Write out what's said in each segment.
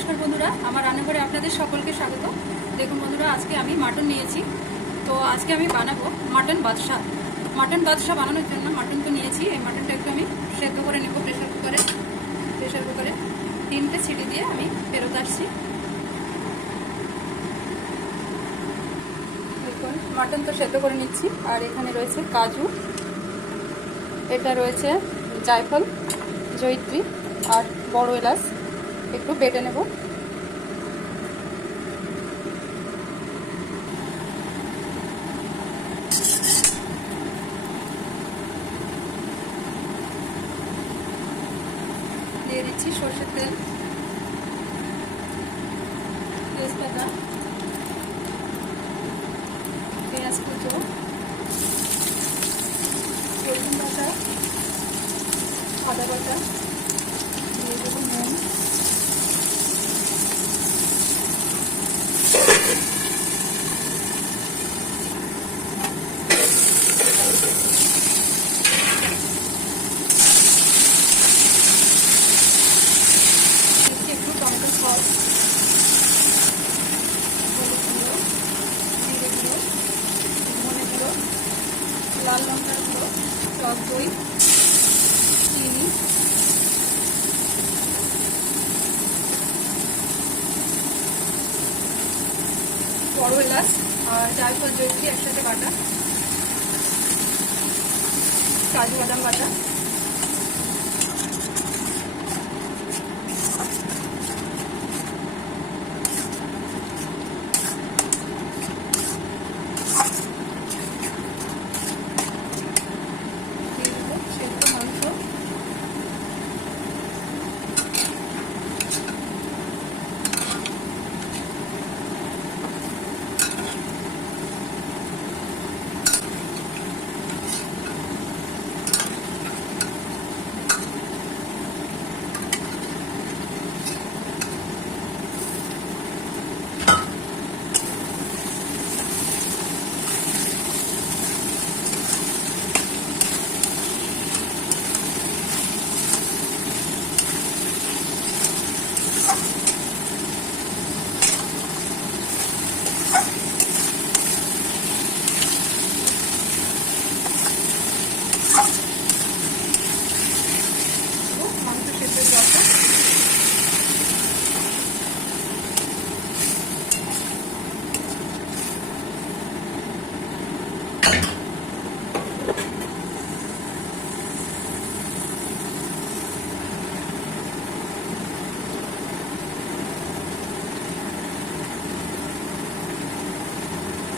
নমস্কার বন্ধুরা, আমার রান্নাঘরে আপনাদের সকলকে স্বাগত। দেখুন বন্ধুরা, আজকে আমি মাটন নিয়েছি। তো আজকে আমি বানাবো মাটন বাদশা। মাটন বাদশা বানানোর জন্য মাটন তো নিয়েছি। এই মাটনটা একটু আমি সেদ্ধ করে নেব প্রেশার কুকারে 3টে সিটি দিয়ে আমি ফেরত আসছি। দেখুন, মাটন তো সেদ্ধ করে নিচ্ছি। আর এখানে রয়েছে কাজু, এটা রয়েছে জায়ফল, জয়িত্রী আর বড় এলাচ, একটু বেটে নেব। দিয়ে দিচ্ছি সর্ষের তেল, তেজপাতা, পেঁয়াজ কুচো, রসুন বাটা, আদা বাটা, দিয়ে দেবো নুন, একটু টমেটো সস, হলুদ গুঁড়ো, জিরে গুঁড়ো, ধনে গুঁড়ো, লাল লঙ্কার গুঁড়ো, টক দই, চিনি, বড় এলাচ আর জায়ফল জয়িত্রী একসাথে বাটা, কাজু বাদাম বাটা, সেদ্ধ মাংস, মাংস সেদ্ধের জলটা।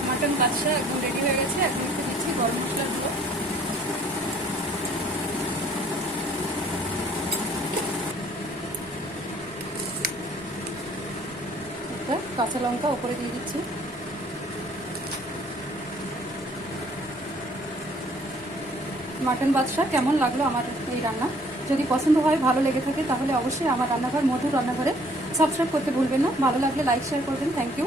মাটন বাদশা একদম রেডি হয়ে গেছে। এখন একটু দিচ্ছি গরম মশলার গুঁড়ো, একটা কাঁচা লঙ্কা উপরে দিয়ে দিচ্ছি। মাটন বাদশা কেমন লাগলো আমার এই রান্না? যদি পছন্দ হয়, ভালো লেগে থাকে, তাহলে অবশ্যই আমার রান্নাঘর মধুর রান্নাঘরে সাবস্ক্রাইব করতে ভুলবেন না। ভালো লাগলে লাইক শেয়ার করবেন। Thank you.